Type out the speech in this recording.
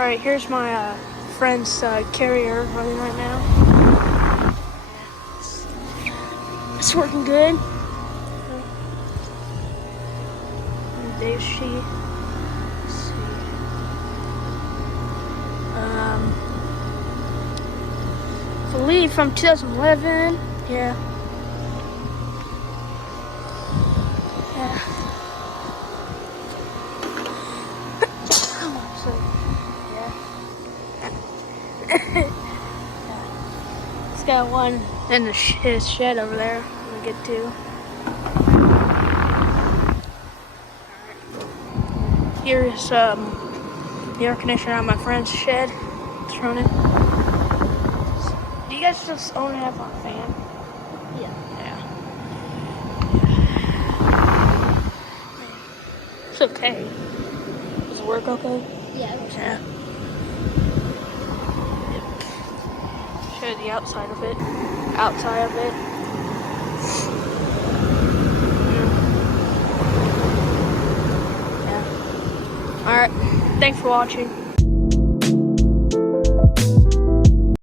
Alright, here's my friend's carrier running right now. It's working good. And date sheet. Let's see. I believe from 2011. Yeah. So, yeah. It's got one in his shed over there. I'm gonna get to. Here's the air conditioner on my friend's shed. It's running. Do you guys just only have a fan? Yeah. It's okay. Does it work okay? Yeah. It was Yeah. Show you the outside of it. Outside of it. Yeah. Alright. Thanks for watching.